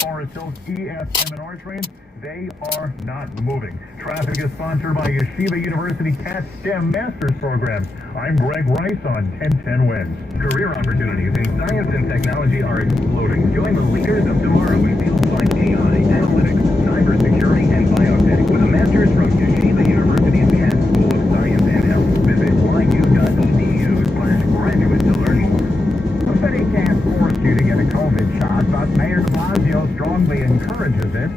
Forest Hills ESM and R trains, they are not moving. Traffic is sponsored by Yeshiva University CAT STEM Master's Programs. I'm Greg Rice on 1010 Wins. Career opportunities in science and technology are exploding. Join the leaders of tomorrow in fields like AI, analytics, cybersecurity, and biotech with a master's from Yeshiva University's CAT School of Science and Health. Visit yu.edu/graduate to learn more. The city can't force you to get a COVID shot, but Mayor de Blasio strongly encourages it.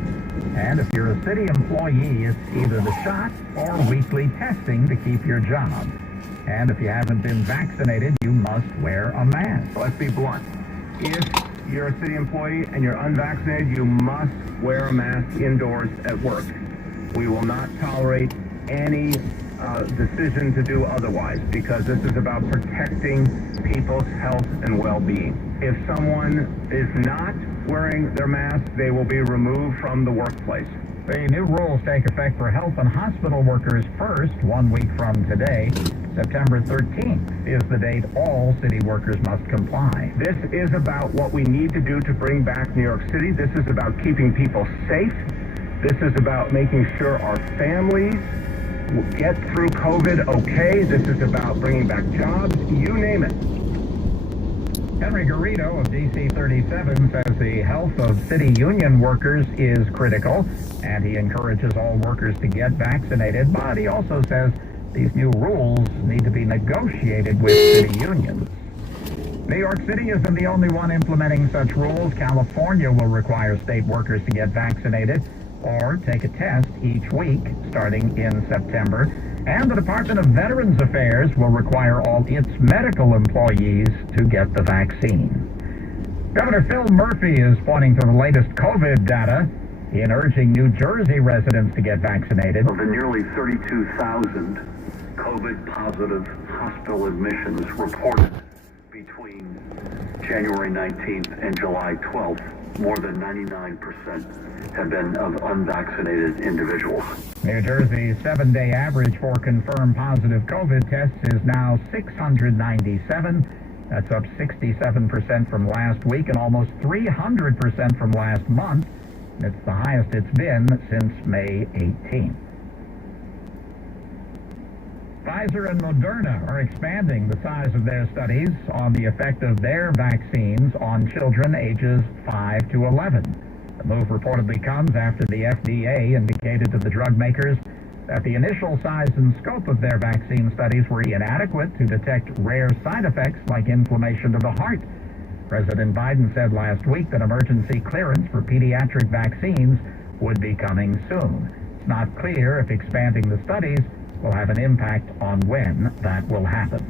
And if you're a city employee, it's either the shot or weekly testing to keep your job. And if you haven't been vaccinated, you must wear a mask. Let's be blunt. If you're a city employee and you're unvaccinated, you must wear a mask indoors at work. We will not tolerate any decision to do otherwise, because this is about protecting people's health and well-being. If someone is not wearing their mask, they will be removed from the workplace. The new rules take effect for health and hospital workers first, 1 week from today. September 13th is the date all city workers must comply. This is about what we need to do to bring back New York City. This is about keeping people safe. This is about making sure our families get through COVID okay. This is about bringing back jobs, you name it. Henry Garrido of DC 37 says the health of city union workers is critical, and he encourages all workers to get vaccinated, but he also says these new rules need to be negotiated with city unions. New York City isn't the only one implementing such rules. California will require state workers to get vaccinated or take a test each week starting in September. And the Department of Veterans Affairs will require all its medical employees to get the vaccine. Governor Phil Murphy is pointing to the latest COVID data in urging New Jersey residents to get vaccinated. Of the nearly 32,000 COVID-positive hospital admissions reported between January 19th and July 12th, more than 99% have been of unvaccinated individuals. New Jersey's 7-day average for confirmed positive COVID tests is now 697. That's up 67% from last week and almost 300% from last month. It's the highest it's been since May 18th. Pfizer and Moderna are expanding the size of their studies on the effect of their vaccines on children ages 5 to 11. The move reportedly comes after the FDA indicated to the drug makers that the initial size and scope of their vaccine studies were inadequate to detect rare side effects like inflammation of the heart. President Biden said last week that emergency clearance for pediatric vaccines would be coming soon. It's not clear if expanding the studies will have an impact on when that will happen.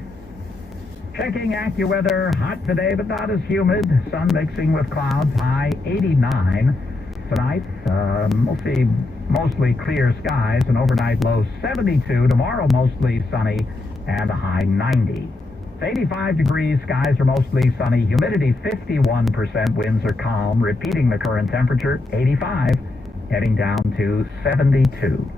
Checking AccuWeather, hot today but not as humid. Sun mixing with clouds, high 89. Tonight, we'll see mostly clear skies, an overnight low 72. Tomorrow, mostly sunny and a high 90. It's 85 degrees, skies are mostly sunny, humidity 51%, winds are calm, repeating the current temperature, 85, heading down to 72.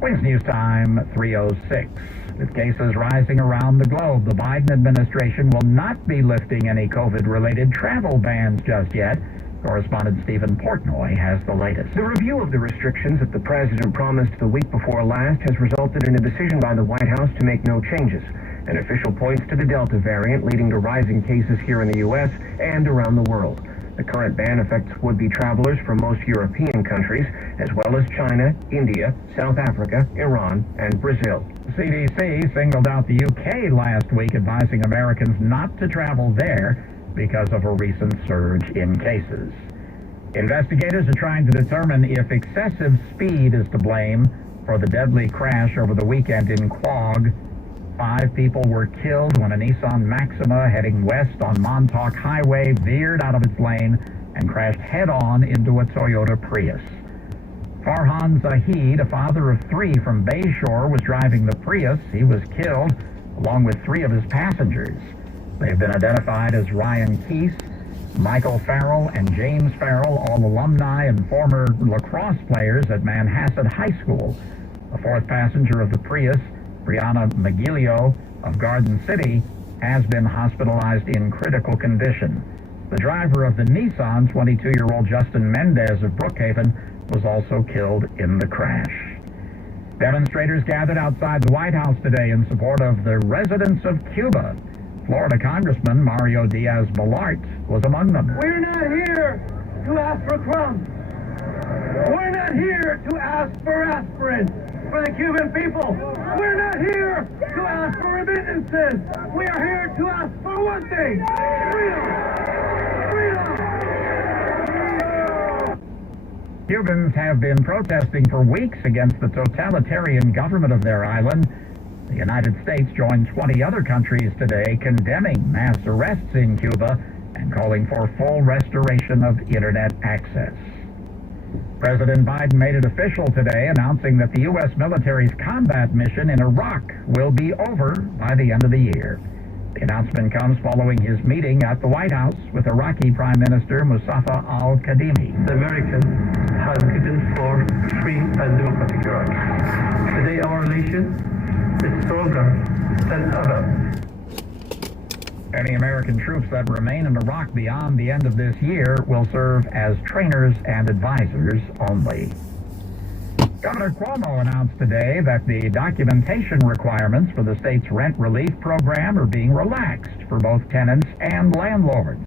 Wins News Time 3:06. With cases rising around the globe, the Biden administration will not be lifting any COVID-related travel bans just yet. Correspondent Stephen Portnoy has the latest. The review of the restrictions that the president promised the week before last has resulted in a decision by the White House to make no changes. An official points to the Delta variant, leading to rising cases here in the U.S. and around the world. The current ban affects would-be travelers from most European countries, as well as China, India, South Africa, Iran, and Brazil. The CDC singled out the UK last week, advising Americans not to travel there because of a recent surge in cases. Investigators are trying to determine if excessive speed is to blame for the deadly crash over the weekend in Quogue. 5 people were killed when a Nissan Maxima heading west on Montauk Highway veered out of its lane and crashed head-on into a Toyota Prius. Farhan Zahid, a father of 3 from Bayshore, was driving the Prius. He was killed, along with 3 of his passengers. They've been identified as Ryan Keese, Michael Farrell, and James Farrell, all alumni and former lacrosse players at Manhasset High School. The 4th passenger of the Prius, Brianna McGilio of Garden City, has been hospitalized in critical condition. The driver of the Nissan, 22-year-old Justin Mendez of Brookhaven, was also killed in the crash. Demonstrators gathered outside the White House today in support of the residents of Cuba. Florida Congressman Mario Diaz-Balart was among them. We're not here to ask for crumbs. We're not here to ask for aspirin for the Cuban people. We're not here to ask for remittances. We are here to ask for one thing: freedom. Freedom. Cubans have been protesting for weeks against the totalitarian government of their island. The United States joined 20 other countries today condemning mass arrests in Cuba and calling for full restoration of internet access. President Biden made it official today, announcing that the U.S. military's combat mission in Iraq will be over by the end of the year. The announcement comes following his meeting at the White House with Iraqi Prime Minister Mustafa al-Kadhimi. The Americans have hidden for free and democratic Iraq. Today our nation is stronger than ever. Any American troops that remain in Iraq beyond the end of this year will serve as trainers and advisors only. Governor Cuomo announced today that the documentation requirements for the state's rent relief program are being relaxed for both tenants and landlords.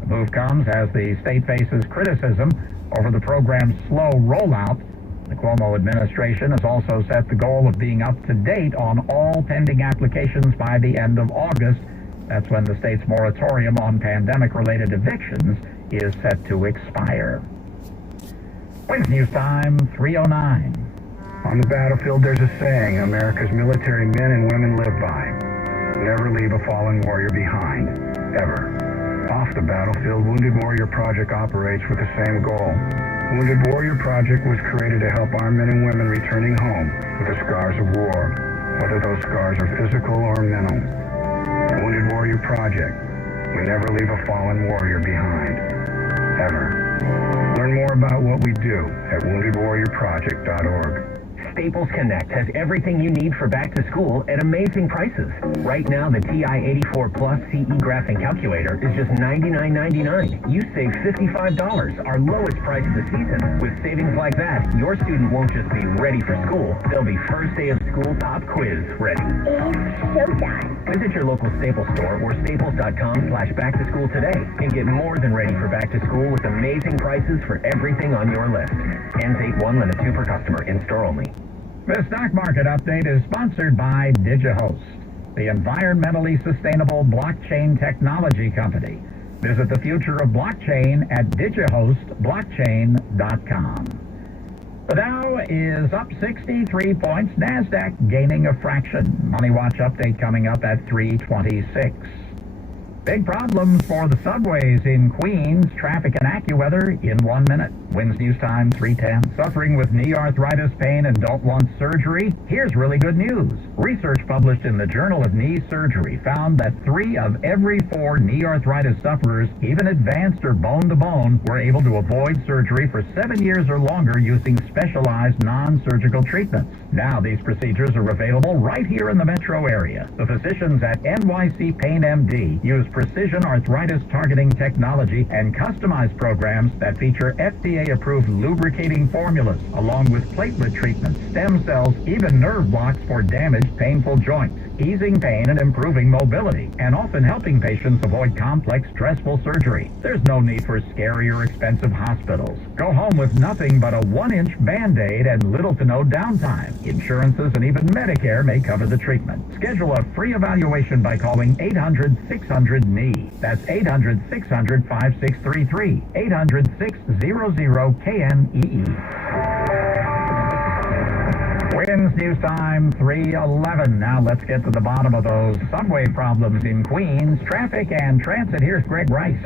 The move comes as the state faces criticism over the program's slow rollout. The Cuomo administration has also set the goal of being up to date on all pending applications by the end of August. That's when the state's moratorium on pandemic-related evictions is set to expire. Wings News Time, 3:09. On the battlefield, there's a saying America's military men and women live by: never leave a fallen warrior behind, ever. Off the battlefield, Wounded Warrior Project operates with the same goal. Wounded Warrior Project was created to help our men and women returning home with the scars of war, whether those scars are physical or mental. Wounded Warrior Project. We never leave a fallen warrior behind, ever. Learn more about what we do at woundedwarriorproject.org. Staples Connect has everything you need for back to school at amazing prices. Right now, the TI-84 Plus CE graphing calculator is just $99.99. You save $55, our lowest price of the season. With savings like that, your student won't just be ready for school, they'll be first day of school pop quiz ready. It's showtime. Visit your local Staples store or staples.com/back-to-school today and get more than ready for back to school with amazing prices for everything on your list. Ends 8/1, limit 2 per customer, in-store only. The stock market update is sponsored by DigiHost, the environmentally sustainable blockchain technology company. Visit the future of blockchain at digihostblockchain.com. The Dow is up 63 points, NASDAQ gaining a fraction. Money Watch update coming up at 3:26. Big problems for the subways in Queens. Traffic and AccuWeather in 1 minute. Wins News Time 3:10. Suffering with knee arthritis pain and don't want surgery? Here's really good news. Research published in the Journal of Knee Surgery found that 3 of every 4 knee arthritis sufferers, even advanced or bone-to-bone, were able to avoid surgery for 7 years or longer using specialized non-surgical treatments. Now these procedures are available right here in the metro area. The physicians at NYC Pain MD use precision arthritis targeting technology and customized programs that feature FDA-approved lubricating formulas, along with platelet treatments, stem cells, even nerve blocks for damaged, painful joints, easing pain and improving mobility, and often helping patients avoid complex, stressful surgery. There's no need for scary or expensive hospitals. Go home with nothing but a 1-inch Band-Aid and little to no downtime. Insurances and even Medicare may cover the treatment. Schedule a free evaluation by calling 800-600-KNEE. That's 800-600-5633. 800-600-KNEE. Wins News Time 3:11. Now let's get to the bottom of those subway problems in Queens. Traffic and transit. Here's Greg Rice.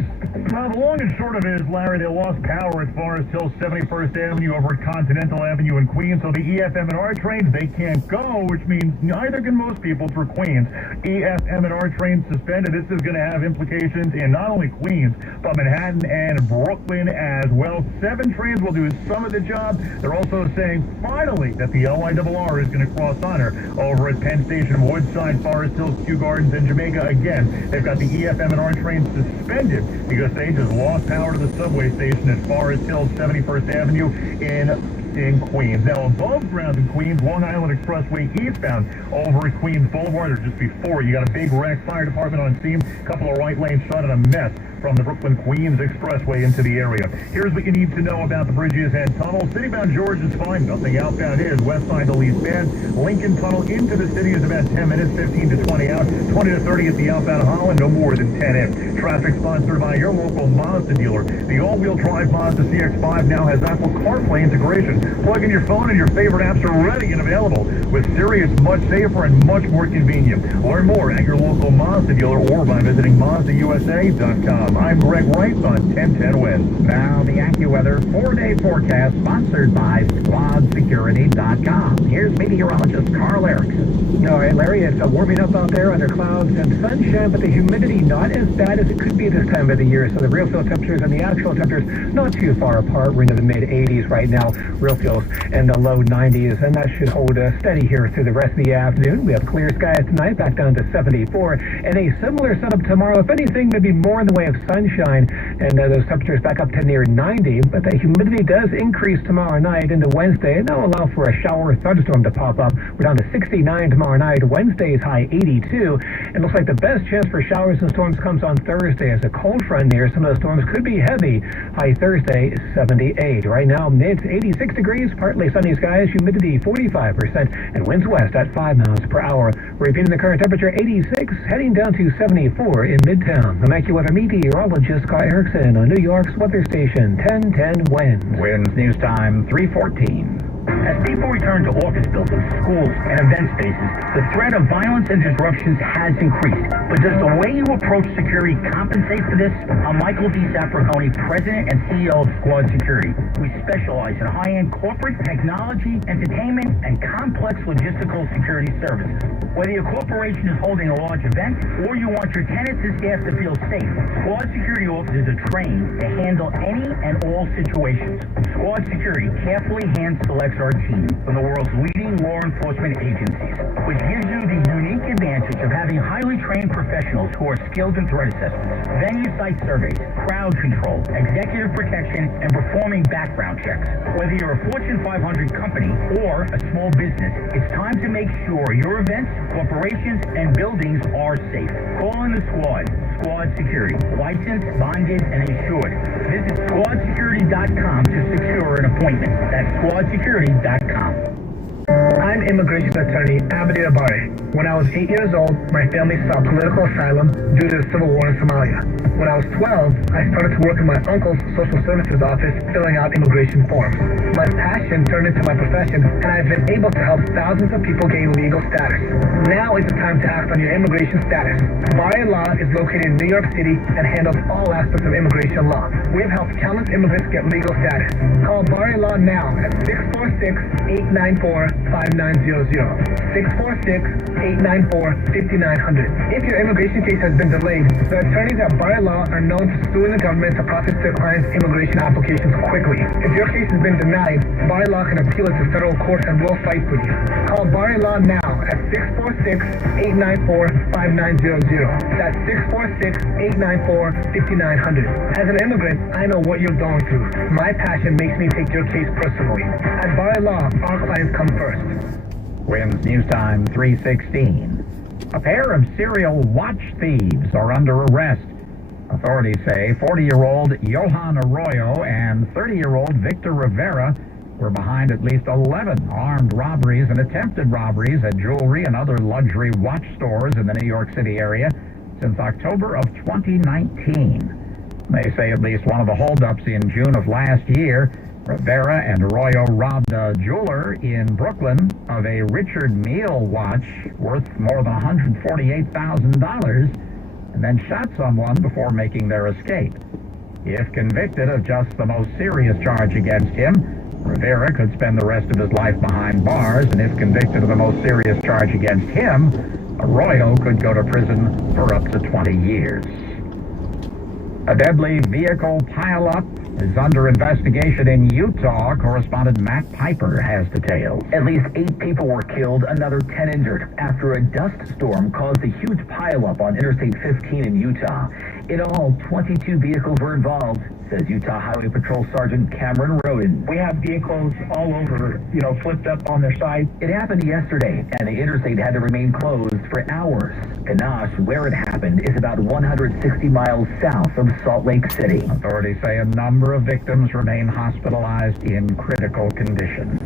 Well, the long and short of it is, Larry, they lost power at Forest Hill 71st Avenue over Continental Avenue in Queens. So the EF/M&R trains, they can't go, which means neither can most people through Queens. EF/M&R trains suspended. This is going to have implications in not only Queens, but Manhattan and Brooklyn as well. 7 trains will do some of the job. They're also saying finally that the LIW IRR is going to cross on her. Over at Penn Station, Woodside, Forest Hills, Kew Gardens, and Jamaica again. They've got the EFM&R trains suspended because they just lost power to the subway station at Forest Hills, 71st Avenue in Queens. Now, above ground in Queens, Long Island Expressway eastbound over at Queens Boulevard, or just before, you got a big wreck. Fire department on scene. Couple of right lanes shut and a mess from the Brooklyn-Queens Expressway into the area. Here's what you need to know about the bridges and tunnels. Citybound George is fine. Nothing outbound is. West side, the least bad. Lincoln Tunnel into the city is about 10 minutes, 15 to 20 out, 20 to 30 at the outbound Holland, no more than 10 in. Traffic sponsored by your local Mazda dealer. The all-wheel drive Mazda CX-5 now has Apple CarPlay integration. Plug in your phone and your favorite apps are ready and available. With Siri, it's much safer and much more convenient. Learn more at your local Mazda dealer or by visiting MazdaUSA.com. I'm Greg Wright on 1010 West. Now the AccuWeather 4-day forecast sponsored by SquadSecurity.com. Here's meteorologist Carl Erickson. All right, Larry, it's warming up out there under clouds and sunshine, but the humidity not as bad as it could be this time of the year. So the real feel temperatures and the actual temperatures not too far apart. We're into the mid-80s right now, real feels, and the low 90s, and that should hold steady here through the rest of the afternoon. We have clear skies tonight, back down to 74, and a similar setup tomorrow. If anything, maybe more in the way of sunshine, and those temperatures back up to near 90, but the humidity does increase tomorrow night into Wednesday, and that'll allow for a shower or thunderstorm to pop up. We're down to 69 tomorrow night. Wednesday's high 82, and looks like the best chance for showers and storms comes on Thursday as a cold front near. Some of those storms could be heavy. High Thursday is 78. Right now, it's 86 degrees, partly sunny skies, humidity 45%, and winds west at 5 miles per hour. Repeating the current temperature, 86, heading down to 74 in Midtown. I'm AccuWeather meteorologist Carl Erickson on New York's weather station 1010 Winds. Winds news time 3:14. As people return to office buildings, schools, and event spaces, the threat of violence and disruptions has increased. But does the way you approach security compensate for this? I'm Michael D. Safragoni, President and CEO of Squad Security. We specialize in high-end corporate, technology, entertainment, and complex logistical security services. Whether your corporation is holding a large event or you want your tenants and staff to feel safe, Squad Security officers are trained to handle any and all situations. Squad Security carefully hand selects our team from the world's leading law enforcement agencies, which gives you the unique advantage of having highly trained professionals who are skilled in threat assessments, venue site surveys, crowd control, executive protection, and performing background checks. Whether you're a Fortune 500 company or a small business, it's time to make sure your events, corporations, and buildings are safe. Call in the Squad. Squad Security. Licensed, bonded, and insured. Visit SquadSecurity.com to secure an appointment. That's SquadSecurity.com. I'm immigration attorney Abdi Abari. When I was 8 years old, my family sought political asylum due to the civil war in Somalia. When I was 12, I started to work in my uncle's social services office filling out immigration forms. My passion turned into my profession, and I've been able to help thousands of people gain legal status. Now is the time to act on your immigration status. Bari Law is located in New York City and handles all aspects of immigration law. We have helped countless immigrants get legal status. Call Bari Law now at 646-894-5900. 646-894-5900. If your immigration case has been delayed, the attorneys at Bari Law are known for suing the government to process their clients' immigration applications quickly. If your case has been denied, Bari Law can appeal it to federal court and will fight for you. Call Bari Law now at 646-894-5900. That's 646-894-5900. As an immigrant, I know what you're going through. My passion makes me take your case personally. At Bari Law, our clients come first. Winds news time 3:16. A pair of serial watch thieves are under arrest. Authorities say 40-year-old Johan Arroyo and 30-year-old Victor Rivera were behind at least 11 armed robberies and attempted robberies at jewelry and other luxury watch stores in the New York City area since October of 2019. They say at least one of the holdups in June of last year, Rivera and Arroyo robbed a jeweler in Brooklyn of a Richard Mille watch worth more than $148,000 and then shot someone before making their escape. If convicted of just the most serious charge against him, Rivera could spend the rest of his life behind bars, and if convicted of the most serious charge against him, Arroyo could go to prison for up to 20 years. A deadly vehicle pileup is under investigation in Utah. Correspondent Matt Piper has details. At least 8 people were killed, another 10 injured after a dust storm caused a huge pileup on Interstate 15 in Utah. In all, 22 vehicles were involved, says Utah Highway Patrol Sergeant Cameron Roden. We have vehicles all over, flipped up on their side. It happened yesterday, and the interstate had to remain closed for hours. Ganache, where it happened, is about 160 miles south of Salt Lake City. Authorities say a number of victims remain hospitalized in critical condition.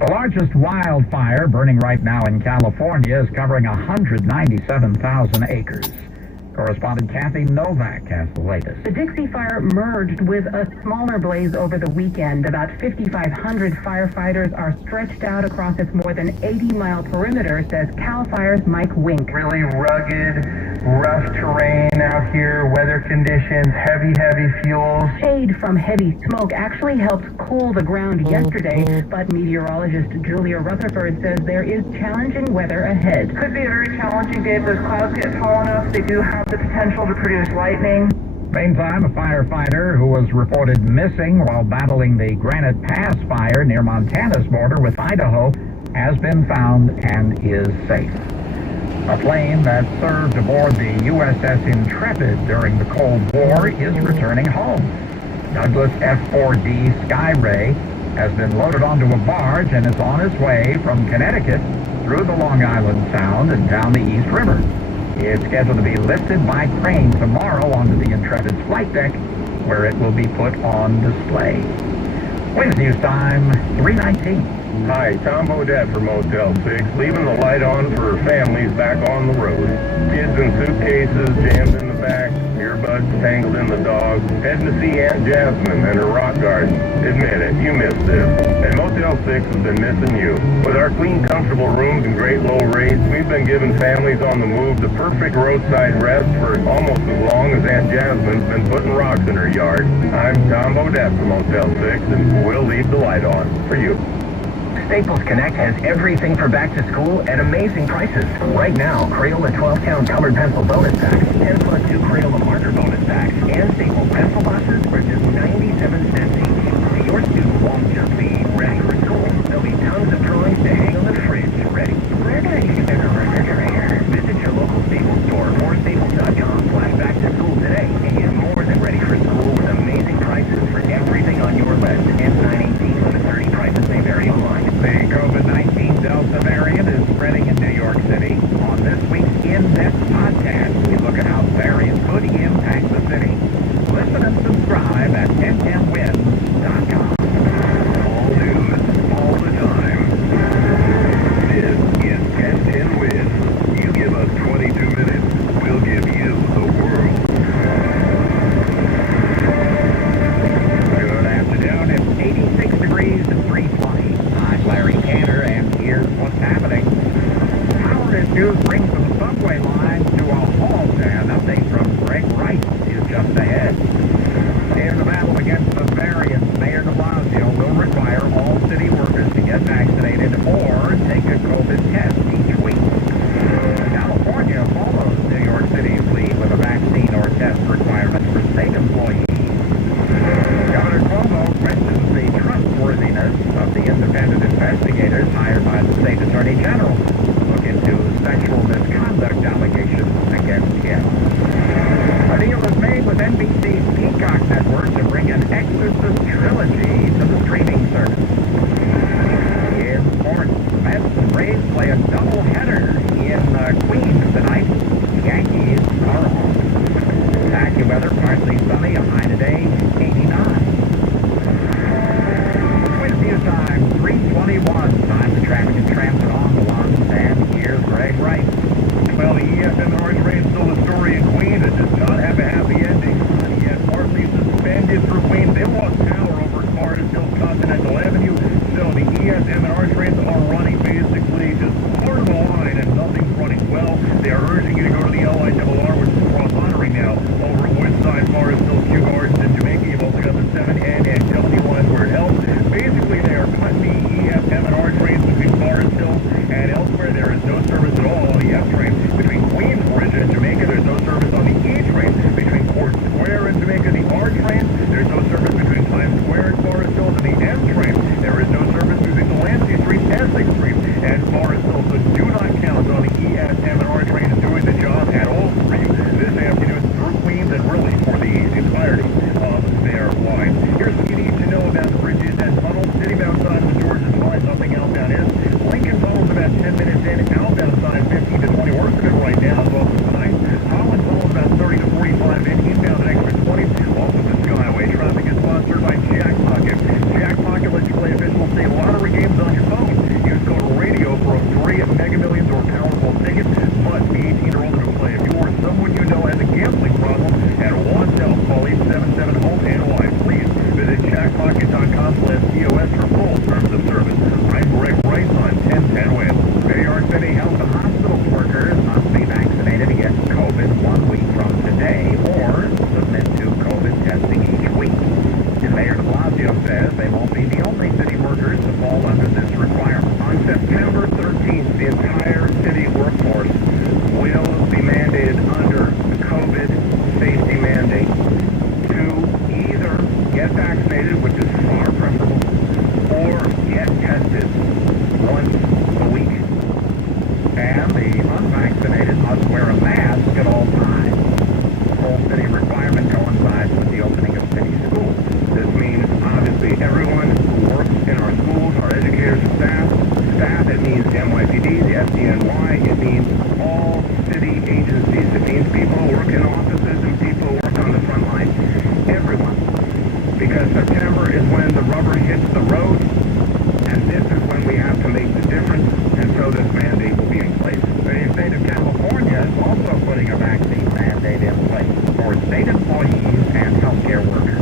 The largest wildfire burning right now in California is covering 197,000 acres. Correspondent Kathy Novak has the latest. The Dixie Fire merged with a smaller blaze over the weekend. About 5,500 firefighters are stretched out across its more than 80-mile perimeter, says CAL FIRE's Mike Wink. Really rugged, rough terrain out here, weather conditions, heavy fuels. Shade from heavy smoke actually helped cool the ground yesterday, but meteorologist Julia Rutherford says there is challenging weather ahead. Could be a very challenging day if those clouds get tall enough. They do have the potential to produce lightning. Meantime, a firefighter who was reported missing while battling the Granite Pass fire near Montana's border with Idaho has been found and is safe. A plane that served aboard the USS Intrepid during the Cold War is returning home. Douglas F-4D Skyray has been loaded onto a barge and is on its way from Connecticut through the Long Island Sound and down the East River. It's scheduled to be lifted by crane tomorrow onto the Intrepid's flight deck, where it will be put on display. Wins News Time, 3:19. Hi, Tom Bodette from Motel 6, leaving the light on for families back on the road. Kids in suitcases, jammed in the back, earbuds tangled in the dog, heading to see Aunt Jasmine and her rock garden. Admit it, you missed this. And Motel 6 has been missing you. With our clean, comfortable rooms and great low rates, we've been giving families on the move the perfect roadside rest for almost as long as Aunt Jasmine's been putting rocks in her yard. I'm Tom Bodette from Motel 6, and we'll leave the light on for you. Staples Connect has everything for back to school at amazing prices. Right now, Crayola 12-count colored pencil bonus packs, 10 plus 2 Crayola marker bonus packs, and Staples pencil boxes for just 97 cents each. So your student won't just be ready for school. There'll be tons of drawings to hang on the fridge ready. Where can I get a refrigerator? Visit your local Staples store or staples.com/back to school today and get more than ready for school with amazing prices for everything on your list. And 918 limit 30 prices may vary online. The COVID-19 Delta variant is spreading in New York City. On this week's In-Depth podcast, we look at how variants could impact the city. Listen and subscribe at 1010wins.com. All news, all the time. This is 1010 Wins. You give us 22 minutes, we'll give you the world. Good afternoon. It's won't be the only city workers to fall under this requirement. On September 13th, the entire city workforce will be mandated under the COVID safety mandate to either get vaccinated, which is far preferable, or get tested once a week. And the unvaccinated must wear a mask at all times. The whole city requirement coincides with the opening of city schools. This means, obviously, everyone who works in our schools, our educators and staff, it means the NYPD, the SDNY, it means all city agencies, it means people who work in offices and people who work on the front line, everyone. Because September is when the rubber hits the road, and this is when we have to make the difference, and so this mandate will be in place. The state of California is also putting a vaccine mandate in place for state employees and healthcare workers.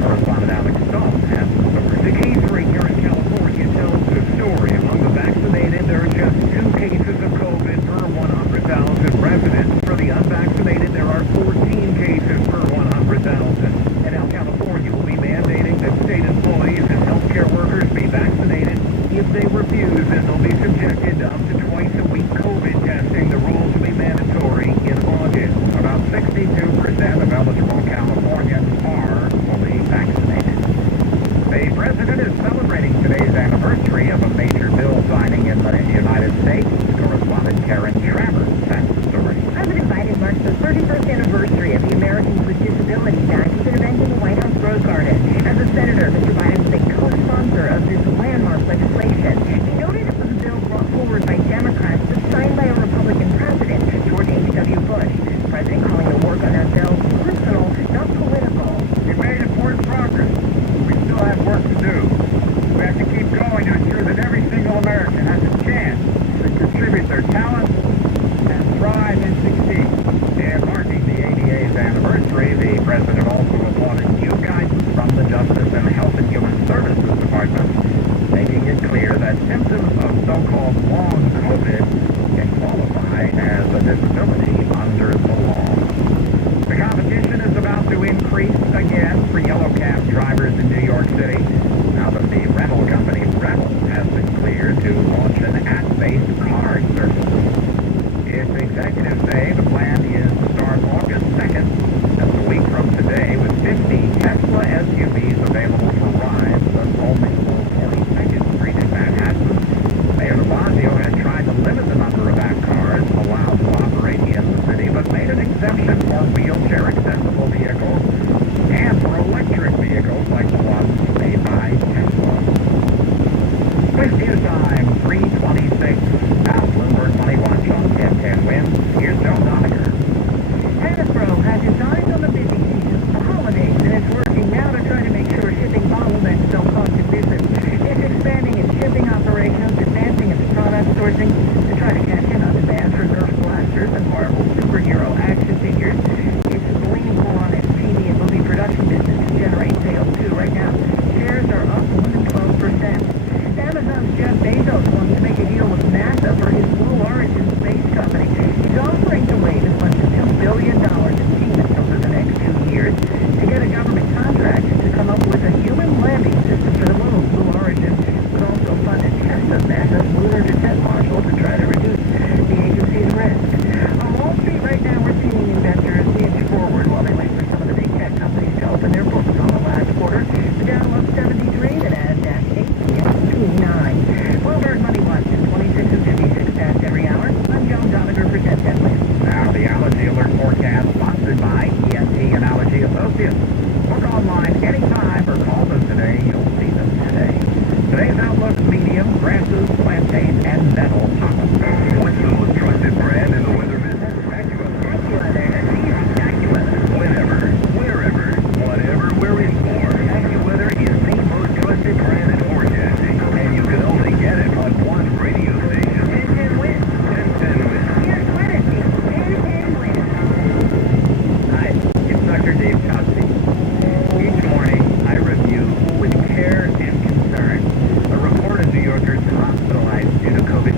Correspondent Alex Stone has the story. The case rate here in California tells the story. Among the vaccinated, there are just 2 cases of COVID per 100,000 residents. For the unvaccinated, there are 14 cases per 100,000. And now California will be mandating that state employees and healthcare workers be vaccinated. If they refuse, then they'll be subjected to up to twice-a-week COVID testing. The rules will be mandatory in August. About 62% of eligible Californians are fully vaccinated. The president is celebrating today's anniversary of a major bill signing in the United States. Correspondent Karen Travers has the story. President Biden marks the 31st anniversary of the Americans with Disabilities Act, interventing the White House Rose Garden. As a senator, Mr. Biden was a co-sponsor of this landmark legislation. He noted it was a bill brought forward by Democrats but signed by a Republican president, George H.W. Bush. The president calling the work on that bill personal, not political. We've made important progress. We still have work to do. We have to keep going to ensure that every single American has a chance to contribute their talents and thrive and succeed. And marking the ADA's anniversary, the president also applauded new guidance from the Justice and Health and Human Services Department, making it clear that symptoms of so-called long COVID can qualify as a disability under the law. The competition is about to increase again for yellow cab drivers in New York City, now that the rental company Rebel has been cleared to launch an app-based card service. Its executives say the plan is to start August 2nd. That's a week from today, with 50 Tesla SUVs available for rides on only 42nd Street in Manhattan. Mayor de Blasio had tried to limit the number of app cars allowed to operate in the city, but made an exemption for wheelchair-accessible vehicles and for electric vehicles like the ones made by Tesla. With news time, 3:26. Now Bloomberg Money Watch on 1010 Wins. Here's Joe Doniger. Hasbro has its eyes on the busy season, the holidays, and it's working now to try to make sure shipping bottlenecks don't cost it business. It's expanding its shipping operations, advancing its product sourcing to try to catch in on demand for Nerf blasters and Marvel superhero action figures. It's leaning full on its TV and movie production business to generate sales too. Right now, shares are up more than 12%. Amazon's Jeff Bezos wants to make a deal with NASA for his Blue Origin space company. He's offering to waive as much as $2 billion in payments over the next 2 years to get a government contract to come up with a human landing system for the moon. Blue Origin would also fund a test of NASA's lunar descent module to try to reduce the agency's risk. On Wall Street right now, we're seeing investors inch forward while they wait for some of the big tech companies to open their books on the last quarter. The Dow up 73, the Nasdaq 8, the S&P 9. Bloomberg Money Watch is 26 and 56 past every hour. I'm Joan Doniger for 1010 Wins. Now the Allergy Alert Forecast, sponsored by ENT and Allergy Associates. Look online anytime or call them today. You'll see them today. Today's outlook: medium, grasses, plantain, and nettle poppin'. What's the most trusted brand in the weather business? AccuWeather. That's easy. AccuWeather. Whenever, wherever, whatever we're in for, AccuWeather is the most trusted brand in forecasting, and you can only get it on one radio station. 1010 Wins. 1010 Wins. Here's Winner Team. 1010 Wins. Hi, it's Dr. Dave Cosby. Each morning, I review with care and concern a report of New Yorkers hospitalized due to COVID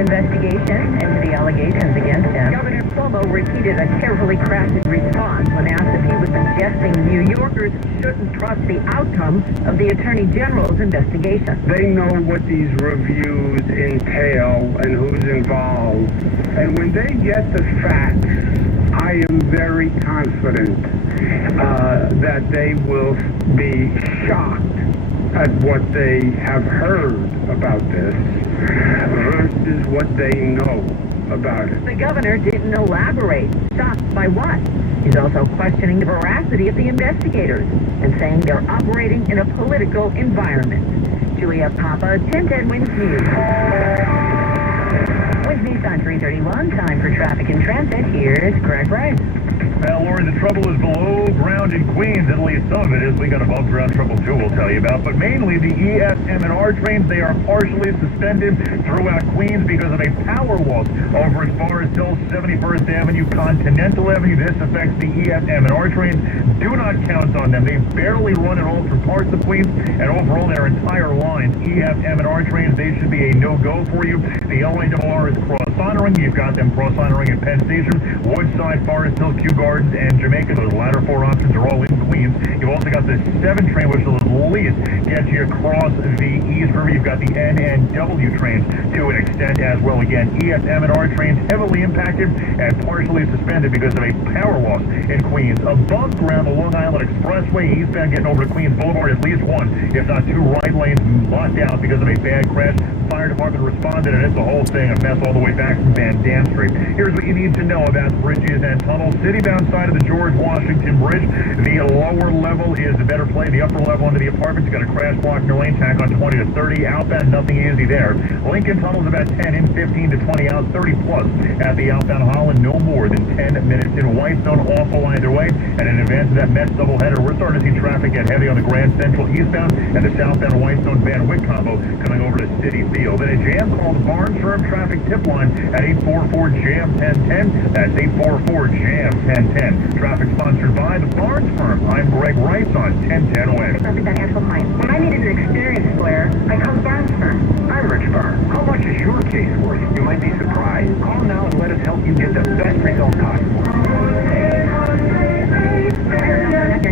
investigation into the allegations against him. Governor Cuomo repeated a carefully crafted response when asked if he was suggesting New Yorkers shouldn't trust the outcome of the Attorney General's investigation. They know what these reviews entail and who's involved. And when they get the facts, I am very confident that they will be shocked at what they have heard about this versus what they know about it. The governor didn't elaborate. Shocked by what? He's also questioning the veracity of the investigators and saying they're operating in a political environment. Julia Papa, 1010 Wins News. Wins News on 331. Time for traffic and transit. Here's Greg Rice. Well, Lori, the trouble is below ground in Queens. At least some of it is. We got above ground trouble too, we'll tell you about. But mainly the EF&R trains, they are partially suspended throughout Queens because of a power loss over as far as till 71st Avenue, Continental Avenue. This affects the EF&R trains. Do not count on them. They barely run at all through parts of Queens, and overall their entire lines, EF&R trains, they should be a no-go for you. The LIRR is cross-honoring. You've got them cross-honoring at Penn Station, Woodside, Forest Hill, Kew Gardens, and Jamaica. Those latter four options are all in Queens. You've also got the 7 train, which will at least get you across the East River. You've got the N and W trains to an extent as well. Again, EF&R trains heavily impacted and partially suspended because of a power loss in Queens. Above ground, the Long Island Expressway, eastbound getting over to Queens Boulevard, at least one, if not 2 right lanes locked out because of a bad crash. Fire department responded, and it's the whole thing, a mess all the way back from Van Dam Street. Here's what you need to know about bridges and tunnels. Citybound side of the George Washington Bridge, the lower level is the better play. The upper level into the apartments, got a crash block in your lane, tack on 20 to 30. Outbound, nothing easy there. Lincoln Tunnel's about 10 in, 15 to 20 out, 30 plus at the outbound Holland, no more than 10 minutes in. Whitestone, awful either way. And in advance of that Mets doubleheader, we're starting to see traffic get heavy on the Grand Central eastbound and the southbound Whitestone Van Wyck combo coming over to City Field. Then a jam called Barnes Firm traffic tip line at 844-JAM-1010. That's 844-JAM-1010. Traffic sponsored by the Barnes Firm. I'm Greg Rice on 1010 West. When I needed an experienced lawyer, I called Barnes Firm. I'm Rich Barnes. How much is your case worth? You might be surprised. Call now and let us help you get the best result possible.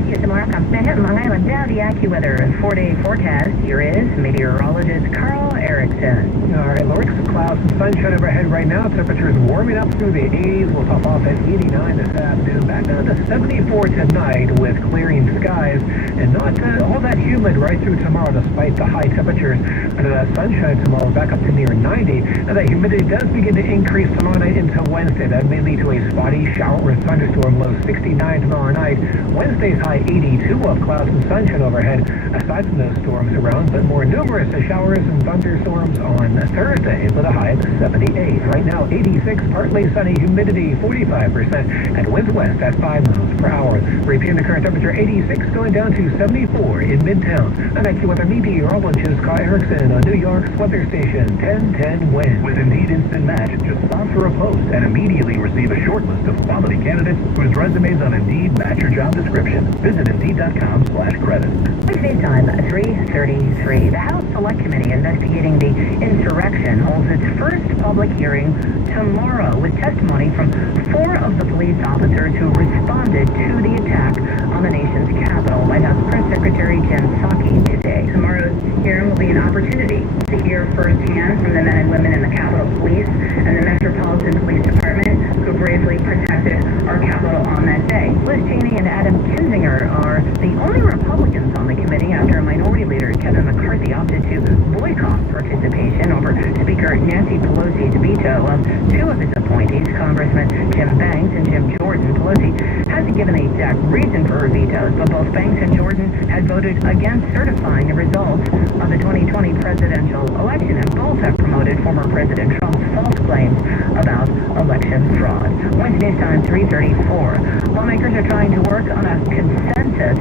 Tomorrow comes Manhattan, Long Island, down the AccuWeather 4-day forecast. Here is meteorologist Carl Erickson. All right, Lori, some clouds and sunshine overhead right now. Temperatures warming up through the 80s. We'll top off at 89 this afternoon. Back down to 74 tonight with clearing skies and not all that humid right through tomorrow despite the high temperatures. Under that sunshine tomorrow, back up to near 90. Now that humidity does begin to increase tomorrow night into Wednesday. That may lead to a spotty shower or thunderstorm, low 69 tomorrow night. Wednesday's high 82 of clouds and sunshine overhead. Aside from those storms around, but more numerous showers and thunderstorms on Thursday with a high of 78. Right now, 86, partly sunny, humidity 45%, and winds west at 5 miles per hour. Repeating the current temperature, 86 going down to 74 in Midtown. I'm AccuWeather meteorologist Carl Erickson on New York's weather station 1010 West. With Indeed Instant Match, just sponsor a post and immediately receive a short list of quality candidates whose resumes on Indeed match your job description. Visit Indeed.com/credit. Today's time, 3:33. The House Select Committee investigating the insurrection holds its first public hearing tomorrow with testimony from 4 of the police officers who responded to the attack on the nation's capital. White House Press Secretary Jen Psaki today. Tomorrow's hearing will be an opportunity to hear firsthand from the men and women in the Capitol Police and the Metropolitan Police Department who bravely protected our Capitol on that day. Liz Cheney and Adam Kinzinger are the only Republicans on the committee after Minority Leader Kevin McCarthy opted to boycott participation over Speaker Nancy Pelosi's veto of 2 of his appointees, Congressman Jim Banks and Jim Jordan. Pelosi hasn't given the exact reason for her vetoes, but both Banks and Jordan had voted against certifying the results of the 2020 presidential election, and both have promoted former President Trump's false claims about election fraud. Wednesday time, 3:34. Lawmakers are trying to work on a consensus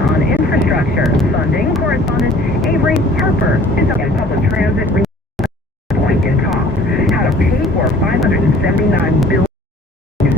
on infrastructure funding. Correspondent Avery Harper is on public transit point in talks. How to pay for $579 billion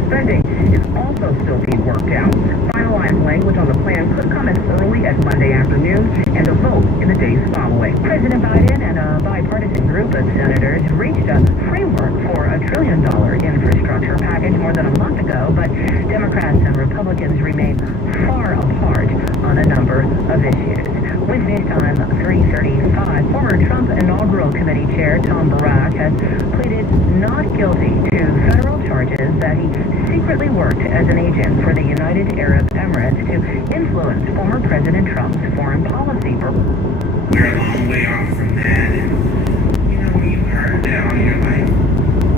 spending is also still being worked out. Finalized language on the plan could come as early as Monday afternoon and a vote in the days following. President Biden and a bipartisan group of senators reached a framework for a $1 trillion infrastructure package more than a month ago, but Democrats and Republicans remain far apart on a number of issues. Wednesday's time, 3:35. Former Trump Inaugural Committee Chair Tom Barrack has pleaded not guilty to federal charges that he secretly worked as an agent for the United Arab Emirates to influence former President Trump's foreign policy. You're a long way off from that, and when you heard that all your life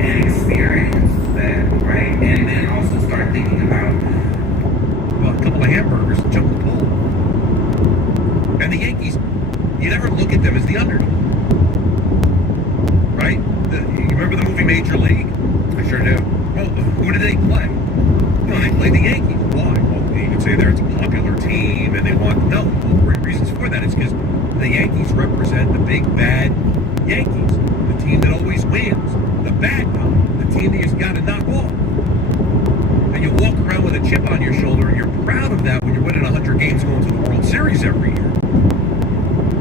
and experience that, right? And then also start thinking about, well, a couple of hamburgers and jump the pool. And the Yankees, you never look at them as the underdog, right? You remember the movie Major League? I sure do. Well, who do they play? Well, they play the Yankees. Why? Well, you could say it's a popular team and they want, no, reasons for that is because the Yankees represent the big bad Yankees, the team that always wins, the bad guy, the team that you've got to knock off. And you walk around with a chip on your shoulder and you're proud of that when you're winning 100 games going to the World Series every year.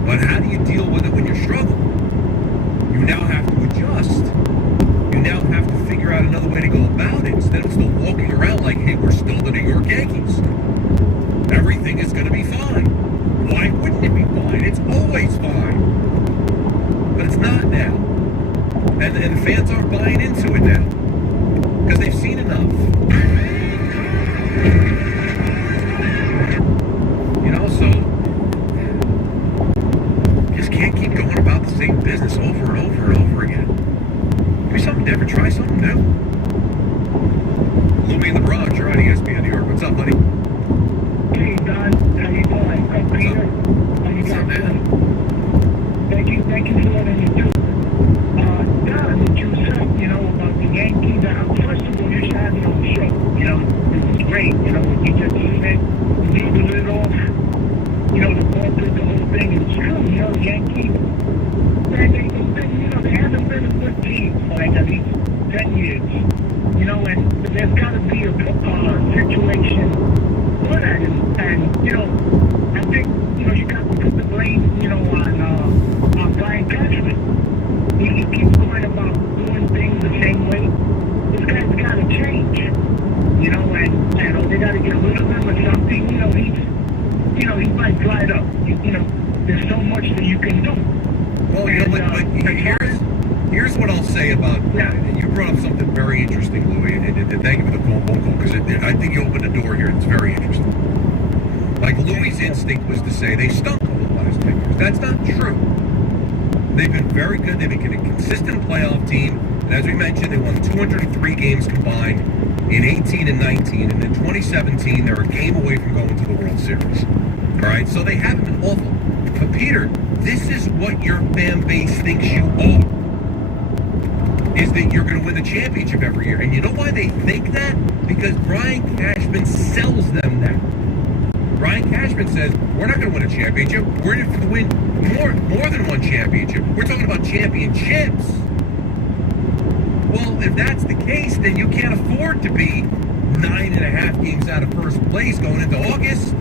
But how do you deal with it when you're struggling? You now have to adjust. You now have to figure out another way to go about it instead of still walking around like, hey, we're still the New York Yankees. Everything is going to be fine. Why wouldn't it be fine? It's always fine. But it's not now. And the fans aren't buying into it now. Because they've seen enough. So just can't keep going about the same business over and over and over again. Give me something different, try something new. Louie in the Bronx, you're on ESPN New York. What's up, buddy? Hey, Don. How you doing? Hey, Peter. How you guys doing? Thank you for letting me do. Don, what you said, about the Yankees. First of all, you should have it on the show. This is great. What you just said, you need to live off. The ball did the whole thing. It's true. The Yankees, they haven't been a good team for like at least 10 years. And there's got to be a situation for that. And I think, you got to put the blame, on Brian Cashman. He keeps going about doing things the same way. This guy's got to change. And they got to get rid of him or something. He's like dried up. There's so much that you can do. Well, but here's what I'll say about that. And you brought up something very interesting, Louie, and thank you for the phone call, because I think you opened a door here that's very interesting. Like, Louie's instinct was to say they stunk over the last 10 years. That's not true. They've been very good. They've been a consistent playoff team. And as we mentioned, they won 203 games combined in 18 and 19. And in 2017, they're a game away from going to the World Series. All right? So they haven't been awful. But, Peter, this is what your fan base thinks you are. Is that you're going to win the championship every year. And you know why they think that? Because Brian Cashman sells them that. Brian Cashman says, we're not going to win a championship. We're in it to win more than one championship. We're talking about championships. Well, if that's the case, then you can't afford to be 9.5 games out of first place going into August.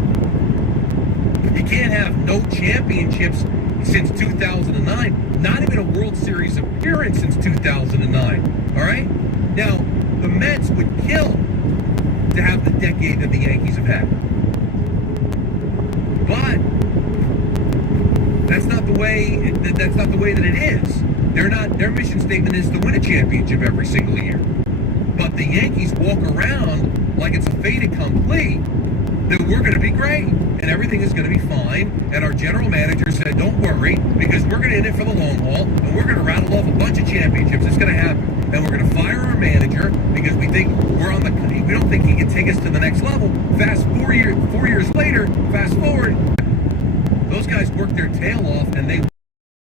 You can't have no championships since 2009. Not even a World Series appearance since 2009. All right? Now, the Mets would kill to have the decade that the Yankees have had. But that's not the way that it is. Their mission statement is to win a championship every single year. But the Yankees walk around like it's a fait accompli that we're going to be great and everything is going to be fine. And our general manager said, don't worry, because we're going to in it for the long haul and we're going to rattle off a bunch of championships. It's going to happen. And we're going to fire our manager because we think we don't think he can take us to the next level. Fast 4 years later, fast forward, those guys worked their tail off and they.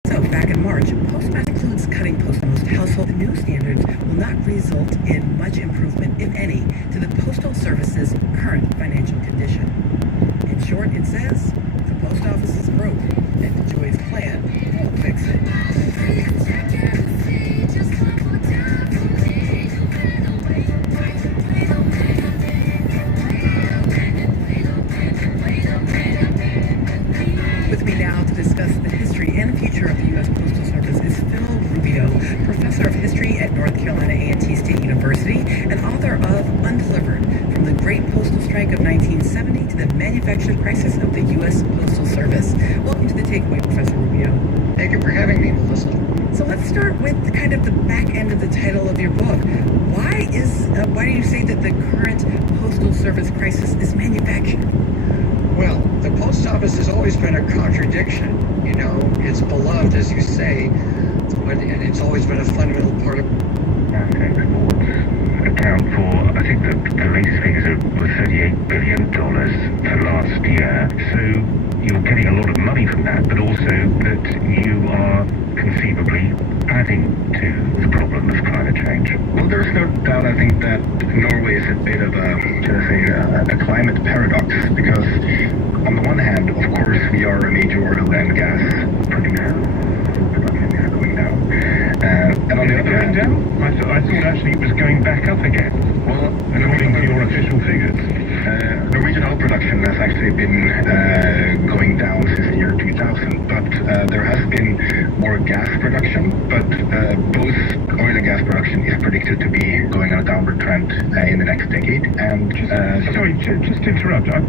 So back in March, Postmaster includes cutting postal most household. The new standards will not result in much improvement, if any, to the Postal Service's current financial condition. In short, it says the post office is broke and DeJoy's plan won't fix it. to the manufactured crisis of the U.S. Postal Service. Welcome to The Takeaway, Professor Rubio. Thank you for having me, Melissa. So let's start with kind of the back end of the title of your book. Why do you say that the current Postal Service crisis is manufactured? Well, the post office has always been a contradiction. You know, it's beloved, as you say, and it's always been a fundamental part of exports account for, I think the latest figures were $38 billion for last year. So you're getting a lot of money from that, but also that you are conceivably adding to the problem of climate change. Well, there's no doubt, I think, that Norway is a bit of a climate paradox, because on the one hand, of course, we are a major oil and gas producer. Production is going down. And on the other hand... I thought actually it was going back up again. Well, according to your official figures. Norwegian oil production has actually been going down since the year 2000, but there has been more gas production, but both oil and gas production is predicted to be going on a downward trend in the next decade. And just to interrupt, I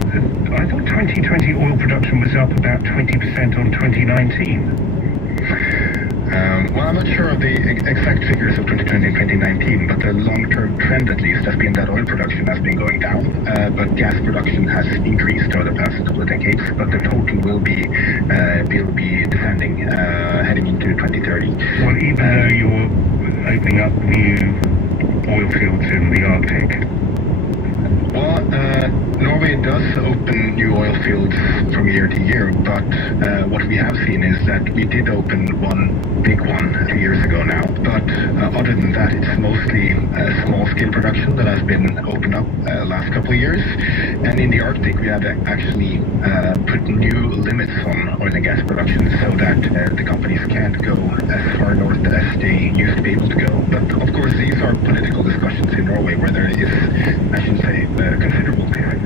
thought 2020 oil production was up about 20% on 2019. Well, I'm not sure of the exact figures of 2020 and 2019, but the long-term trend, at least, has been that oil production has been going down, but gas production has increased over the past couple of decades. But the total will be descending heading into 2030. Well, even though you're opening up new oil fields in the Arctic. Well, Norway does open new oil fields from year to year, but what we have seen is that we did open one big one 2 years ago now. But other than that, it's mostly small-scale production that has been opened up last couple of years. And in the Arctic, we have actually put new limits on oil and gas production so that the companies can't go as far north as they used to be able to go. But of course, these are political discussions in Norway where there is, I should say, considerable government,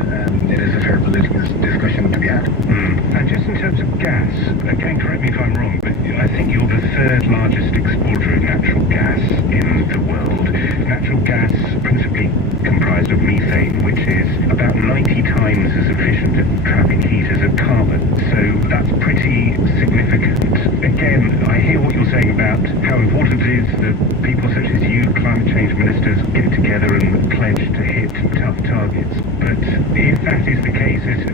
and it is a fair political discussion to be had. And just in terms of gas, again, correct me if I'm wrong, but I think you're the third largest exporter of natural gas in the world. Natural gas principally comprised of methane, which is about 90 times as efficient at trapping heat as a carbon. So that's pretty significant. Again, I hear what you're saying about how important it is that people such as you, climate change ministers, get together and pledge to hit tough targets. But if that is the case, as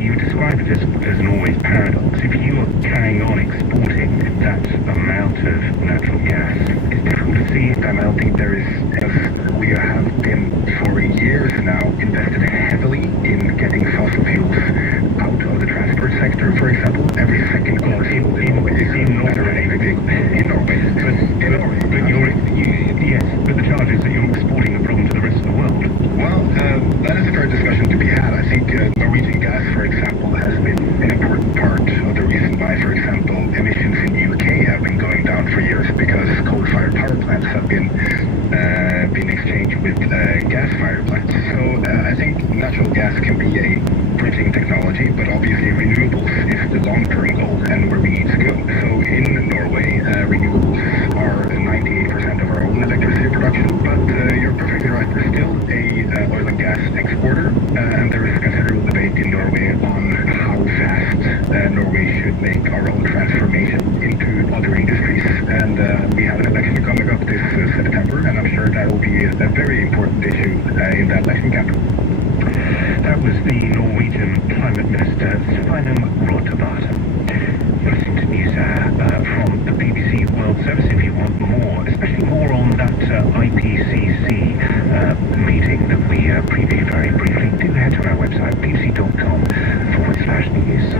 you describe it as an always paradox, if you are carrying on exporting that amount of natural gas, it's difficult to see. I don't think there is, as we have been for years now, invested heavily in getting fossil fuels out of the transport sector, for example. Every second car in Norway is in Norway. Yes, but the charge is that you're exporting the problem to the rest of the world. Well, that is a fair discussion to be had. I think Norwegian gas, for example, has been an important part of the reason why, for example, emissions in the UK have been going down for years, because coal-fired power plants have been exchanged with gas-fired plants. So I think natural gas can be a bridging technology, but obviously renewables is the long-term goal and where we need to go. So in Norway, renewables are 98% of our own electricity production, but you're perfectly right, we're still a oil and gas exporter, and there is considerable debate in Norway on how fast Norway should make our own transformation into other industries. And we have an election coming up this September, and I'm sure that will be a very important issue in that election campaign. That was the Norwegian Climate Minister, Sveinung Rotevatn. You're listening to news from the BBC World Service. If you want more, especially more on that IPCC meeting that we previewed very briefly, do head to our website, bbc.com/news.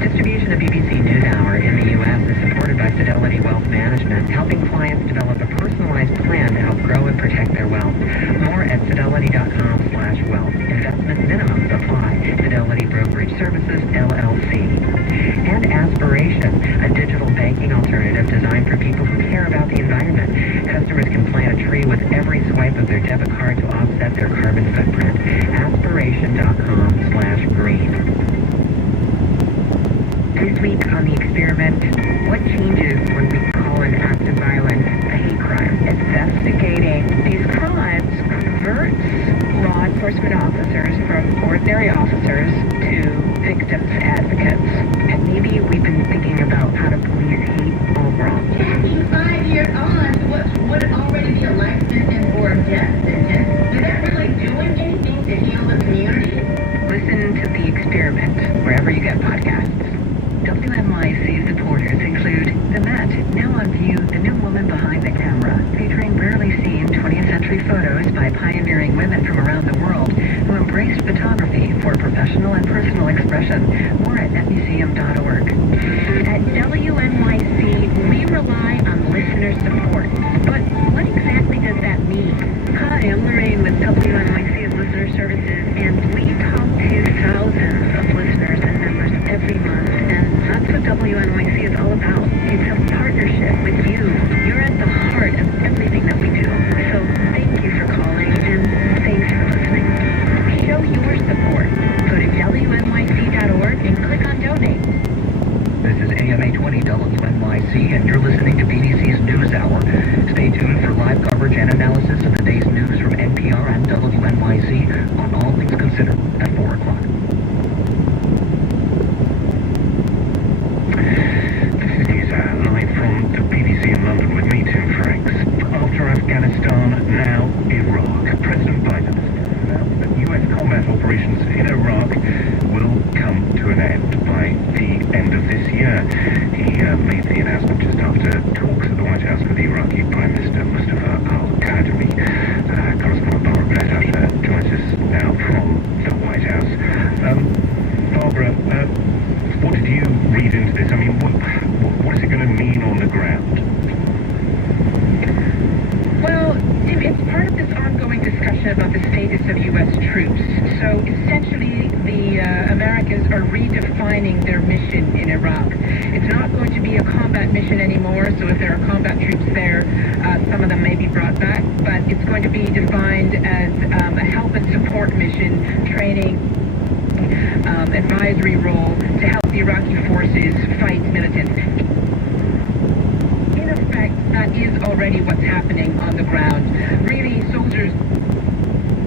Distribution of BBC NewsHour in the U.S. is supported by Fidelity Wealth Management, helping clients develop a personalized plan to help grow and protect their wealth. More at fidelity.com/wealth. Investment minimums apply. Fidelity Brokerage Services, LLC. And Aspiration, a digital banking alternative designed for people who care about the environment. Customers can plant a tree with every swipe of their debit card to offset their carbon footprint. Aspiration.com/green. This week on The Experiment, what changes when we call an act of violence a hate crime? you get podcasts. WNYC supporters include The Met, now on view, the new woman behind the camera, featuring rarely seen 20th century photos by pioneering women from around the world who embraced photography for professional and personal expression. More at netmuseum.org. At WNYC, we rely on listener support. But what exactly does that mean? Hi, I'm Lorraine with WNYC's Listener Services, and we talk to thousands of listeners and members every month, and that's what WNYC is all about. It's a partnership with you. You're at the heart of everything that we do. So thank you for calling, and thanks for listening. Show your support. Go to WNYC.org and click on Donate. This is AMA 20 WNYC, and you're listening to BBC's News Hour. Stay tuned for live coverage and analysis of the day's news from NPR and WNYC on All Things Considered at 4 o'clock. This is live from the BBC in London with me, Tim Franks. After Afghanistan, now Iraq. President Biden has announced that U.S. combat operations in Iraq will come to an end by the end of this year. He made the announcement just after talks at the White House with the Iraqi Prime Minister Mustafa al-Kadhimi. Correspondent Barbara Braddock joins us now from the White House. Barbara, what did you read into this? I mean, what is it going to mean on the ground? Well, it's part of this ongoing discussion about the status of U.S. troops. So essentially, the Americans are redefining their mission in Iraq. It's not going to be a combat mission anymore, so if there are combat troops there, some of them may be brought back, but it's going to be defined as a help and support mission, training, advisory role to help the Iraqi forces fight militants. In effect, that is already what's happening on the ground. Really, soldiers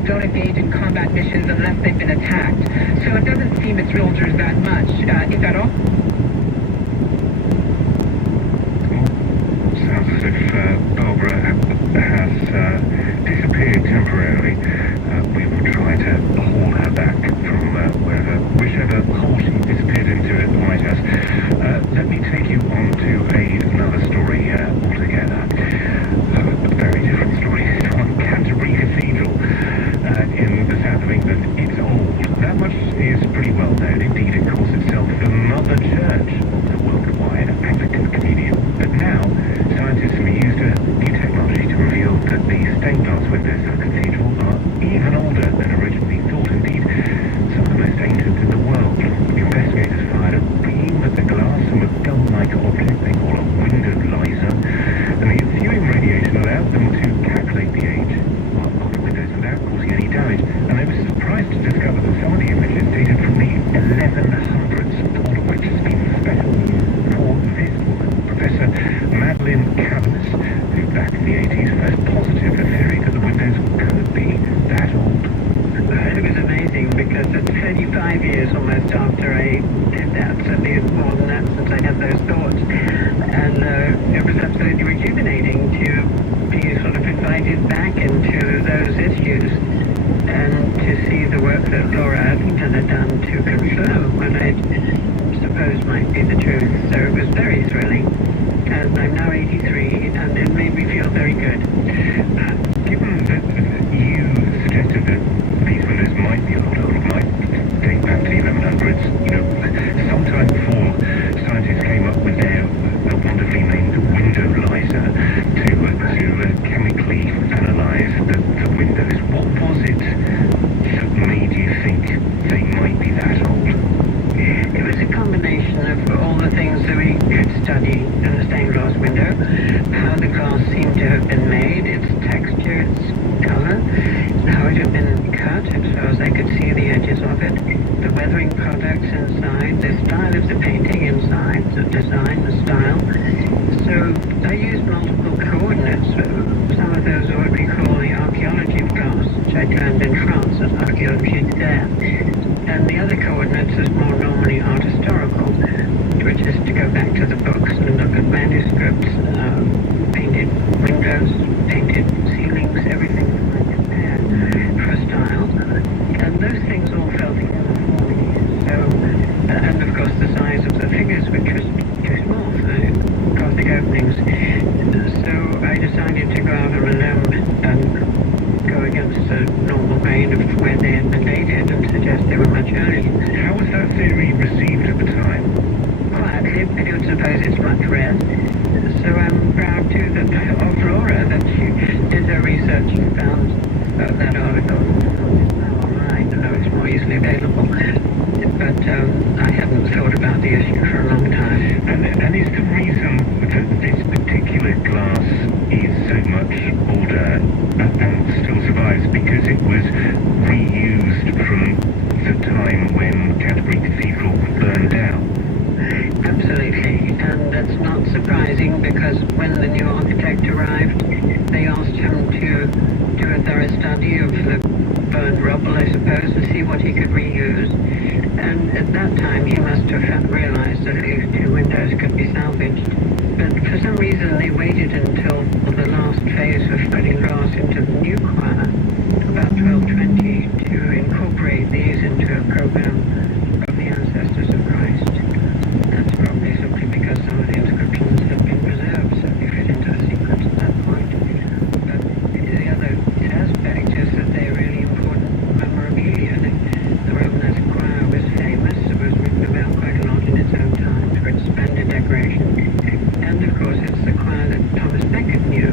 don't engage in combat missions unless they've been attacked. So it doesn't seem it's soldiers that much, if at all. Sounds as if Barbara has disappeared temporarily. We will try to haul her back from whichever hole she disappeared into at the White House. Let me take you on to another story altogether. A very different story. It's on Canterbury Cathedral in the south of England. It's old. That much is pretty well known. Indeed, it calls itself the Mother Church of the worldwide Anglican Communion. But now, scientists have used a new technology to reveal that the stained glass windows of the cathedral are even older than originally thought. Indeed, some of the most ancient in the world. Investigators fired a beam at the glass from a gun-like object they call a window laser, and the ensuing radiation allowed them to calculate the age of the windows without causing any damage. And they were surprised to discover that some of the images dated from the 1100s, all of which has been specially used for this woman, Professor Madeline Cavanis, who back in the 80s first posited the theory that the windows could be that old. It was amazing because it's 35 years almost after I did that, certainly more than that since I had those thoughts. And it was absolutely rejuvenating to be sort of invited back into those issues and to see the work that Laura Addington had done to confirm what I suppose might be the truth. So it was very thrilling. And I'm now 83, and it made me feel very good. Given that you suggested that these windows might be a lot older, might date back to the 1100s, sometime before scientists came up with their wonderfully named window laser to chemically analyze the windows. What was it that made you think they might be that old? It was a combination of all the things that we could study in the stained glass window, how the glass seemed to have been made, its texture, its color, how it had been cut as far as I could see the edges of it, the weathering products inside, the style of the painting inside, the design, the style. So I used multiple coordinates. Some of those are what we call the archaeology of glass, which I learned in France as archaeology there. And the other coordinates is more normally art historical, which is to go back to the books and look at manuscripts, painted windows, painted ceilings, everything that might compare for a style. And those things all fell together for me. So, and the I hadn't thought about the issue for a long time. And is the reason that this particular glass is so much older and still survives because it was reused from the time when Canterbury Cathedral burned down? Absolutely, and that's not surprising because when the new architect arrived, they asked him to do a thorough study of the burned rubble, I suppose, and see what he could reuse. And at that time, he must have realized that these two windows could be salvaged. But for some reason, they waited until the last phase of putting glass into the new choir, about 1220, to incorporate these into a program of the ancestors of Christ. That's probably simply because some of the inscriptions have been preserved, so they fit into the sequence at that point. But the other aspect is that they're really important memorabilia. The Romanesque choir was famous. It was written about quite a lot in its own time for its splendid decoration. And of course, it's the choir that Thomas Becket knew,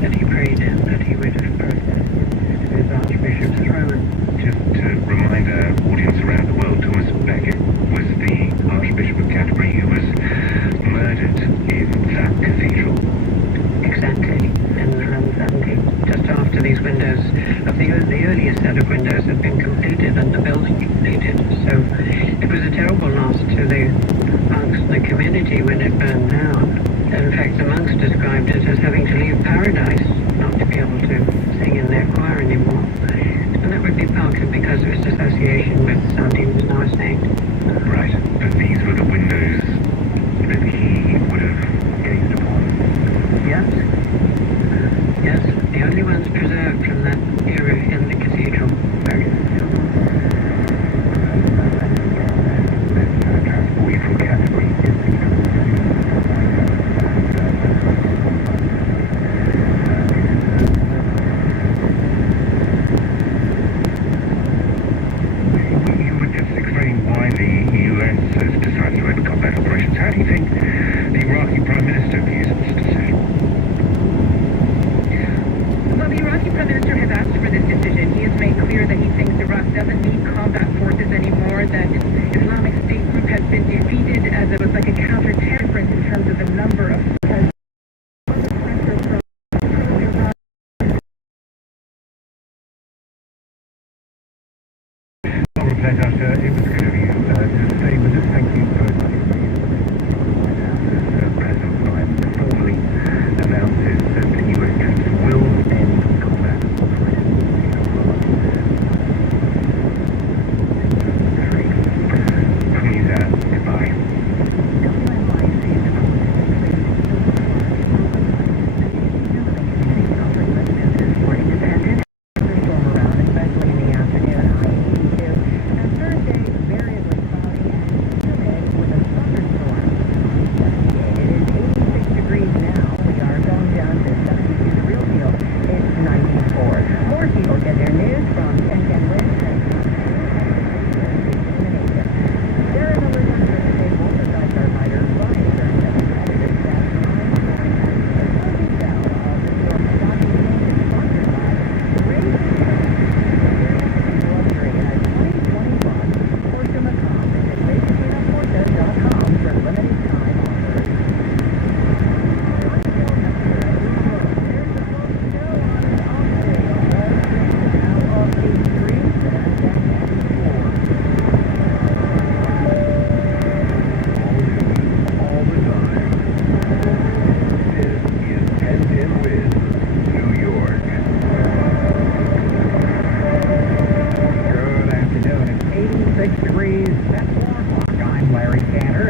that he prayed in, that he would have birthed his Archbishop's throne. Just to remind our audience around the world, Thomas Becket was the Archbishop of Canterbury who was murdered in that cathedral. Exactly, in 1170, just after these windows, the earliest set of windows had been completed and the building completed. So it was a terrible loss to the monks and the community when it burned down. In fact, the monks described it as having to leave paradise, not to be able to sing in their choir anymore. And that would be partly because of its association with Saint was now a saint. Right, but these were the windows that he would have gazed upon. Yes. Yes, the only ones preserved from that era in the cathedral. Transport you from Canterbury You were just explaining why the US has decided to end combat operations. How do you think the Iraqi Prime Minister views this decision? Well, the Iraqi Prime Minister has asked for this decision. He has made clear that he thinks Iraq doesn't need combat forces anymore, that Islamic State group has been defeated as it was like a counter-terror difference in terms of the number of Pleasure. It was good of you to stay with us. Thank you very much. President Biden formally announces that the US troops will end combat operations. From you, Dad. Goodbye. Degrees. That's 4 o'clock. I'm Larry Tanner.